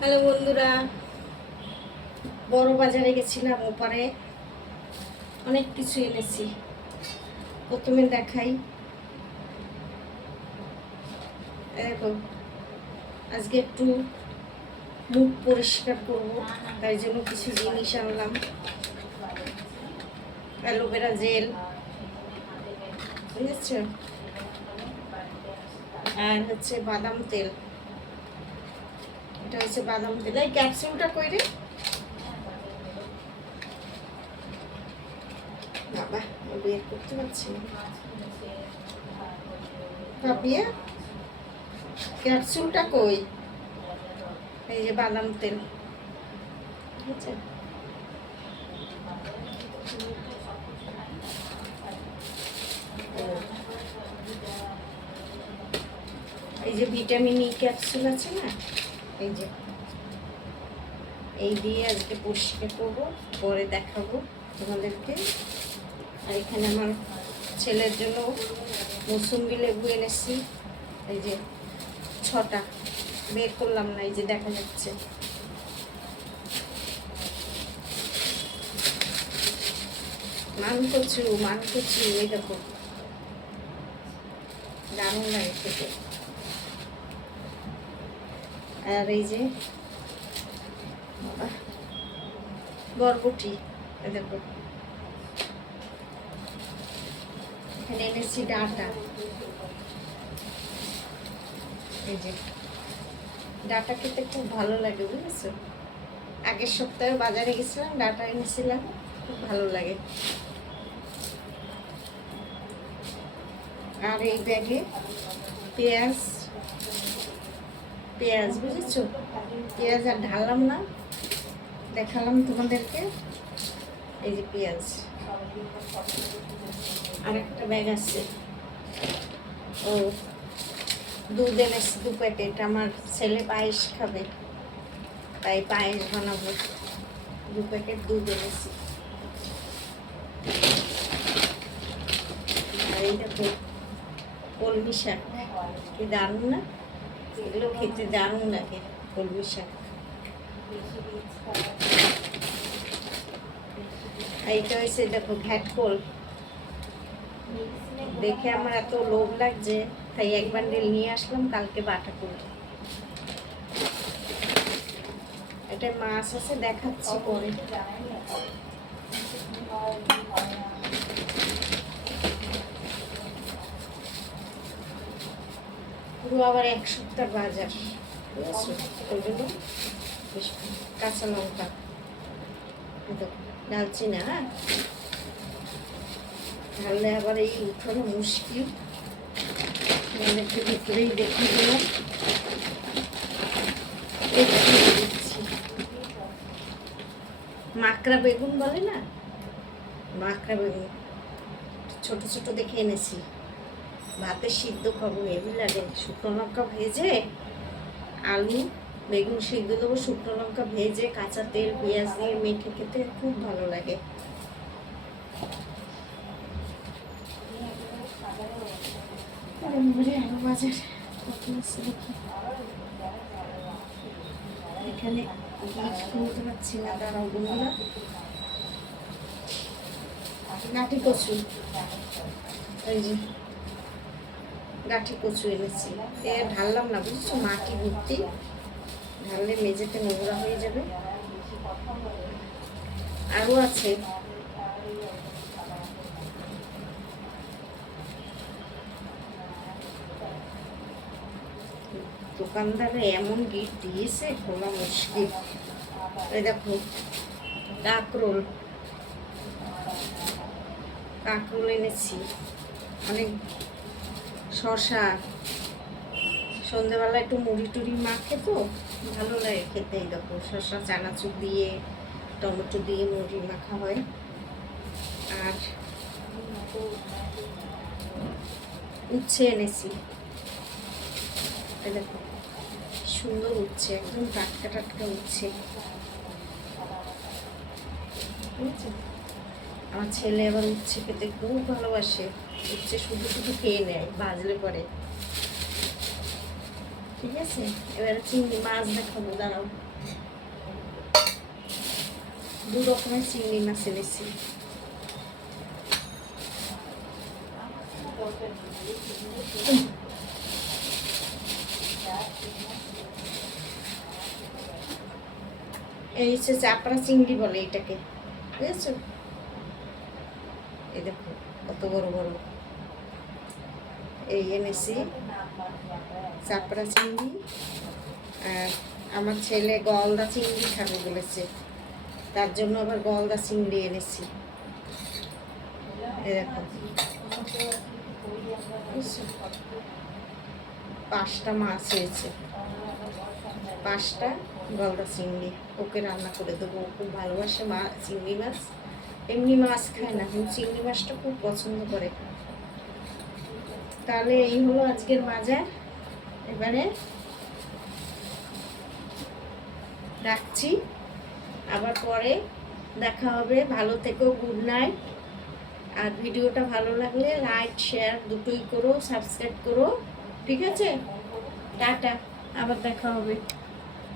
Hello বন্ধুরা, বড় বাজারে গেছিলাম, ওপারে অনেক কিছু এনেছি। প্রথমে দেখাই, দেখো আজকে একটু মুখ পরিষ্কার করব, তাই জন্য কিছু জিনিস আনলাম। অ্যালোভেরা জেল, বুঝেছ, আর হচ্ছে বাদাম তেল। এটা হচ্ছে বাদাম তেল। এই ক্যাপসুলটা কইরে বাবা, বের করতে পারছি না। ভাবিয়ে ক্যাপসুলটা কই? এই যে বাদাম তেল, ঠিক আছে। এই যে ভিটামিন ই ক্যাপসুল আছে না, এই যে এই দিয়ে আজকে পরিষ্কার করবো, পরে দেখাবো তোমাদেরকে। আর এখানে আমার ছেলের জন্য মৌসুম্বি লেবু এনেছি, এই যে 6টা, বের করলাম না, এই যে দেখা যাচ্ছে। মান কচু, এই দেখো দারুণ লাগে খেতে। আর এই যে বরবটি, এই দেখো। এখানে এনেছি ডাঁটা, এই যে ডাঁটা খেতে খুব ভালো লাগে, বুঝেছো। আগের সপ্তাহে বাজারে গেছিলাম, ডাঁটা এনেছিলাম, খুব ভালো লাগে। আর এই ব্যাগে পেঁয়াজ, বুঝেছো, পেঁয়াজ আর ঢাললাম না, দেখালাম তোমাদেরকে। এই যে পেঁয়াজ। আর একটা ব্যাগ আছে, ও দুধ এনেছি 2 প্যাকেট। আমার ছেলে পায়েস খাবে, তাই পায়েস বানাবো। 2 প্যাকেট দুধ এনেছি। আর এই দেখো কলমি শাক, কি দারুণ না, এগুলো খেতে দারুণ লাগে, কলমি শাক। এইটা হয়েছে দেখো ঘ্যাটকোল, দেখে আমার এত লোভ লাগছে, তাই 1 বান্ডিল নিয়ে আসলাম, কালকে বাটা করব। এটা মাছ আছে, দেখাচ্ছি পরে। পুরো আবার 1 সপ্তাহ বাজার, বুঝেছো, ওই জন্য কাঁচা লঙ্কা, ডালচিনি, হ্যাঁ ঢাললে আবার এই উঠানো মুশকিল, একটু ভিতরেই দেখিয়ে দিলাম। মাকড়া বেগুন বলে না, মাকড়া বেগুন ছোট ছোট দেখে এনেছি, ভাতে সিদ্ধ খাবো, হেভি লাগে। শুকনো লঙ্কা ভেজে, আলু বেগুন সিদ্ধ দেবো, শুকনো লঙ্কা ভেজে, কাঁচা তেল পেঁয়াজ দিয়ে মেখে খেতে খুব ভালো লাগে। এখানে কিনতে পারছি না, দাঁড়াও বন্ধুরা। গাঠি কচু, এই যে গাঠি কচু এনেছি, ঢাললাম না, বুঝছো, মাটি ভর্তি, ঢাললে মেঝেতে নোংরা হয়ে যাবে। আরও আছে, দোকানদারে এমন গিট দিয়েছে, খোলা মুশকিল। এই দেখো কাঁকরোল, এনেছি অনেক। শসা, সন্ধ্যেবেলা একটু মুড়ি টুড়ি মাখে তো ভালো লাগে খেতে। এই দেখো শসা, চানাচুর দিয়ে, টমেটো দিয়ে মুড়ি মাখা হয়। আর উচ্ছে এনেছি, এই দেখো সুন্দর উচ্ছে, একদম টাটকা টাটকা উচ্ছে। আমার ছেলে আবার উচ্ছে খেতে খুব ভালোবাসে, উচ্ছে শুধু শুধু খেয়ে নেয়, ভাজলে পরে। ঠিক আছে, এবারে চিংড়ি মাছ দেখাবো, দাঁড়াও। 2 রকমের চিংড়ি মাছ এনেছি। এই হচ্ছে চাপড়া চিংড়ি বলে এটাকে, বুঝেছো? এই দেখো কত বড় বড়। এই এনেছি চাপড়া চিংড়ি। আর আমার ছেলে গলদা চিংড়ি খাবে বলেছে, তার জন্য আবার গলদা চিংড়ি এনেছি। এই দেখো 5টা মাছ হয়েছে, 5টা গলদা চিংড়ি। ওকে রান্না করে দেবো, ও খুব ভালোবাসে চিংড়ি মাছ। এমনি মাছ খায় না, কিন্তু চিংড়ি মাছটা খুব পছন্দ করে। তাহলে এই হলো আজকের বাজার। এবারে রাখছি, আবার পরে দেখা হবে। ভালো থেকো, গুড নাইট। আর ভিডিওটা ভালো লাগলে লাইক শেয়ার দুটোই করো, সাবস্ক্রাইব করো, ঠিক আছে? টাটা, আবার দেখা হবে।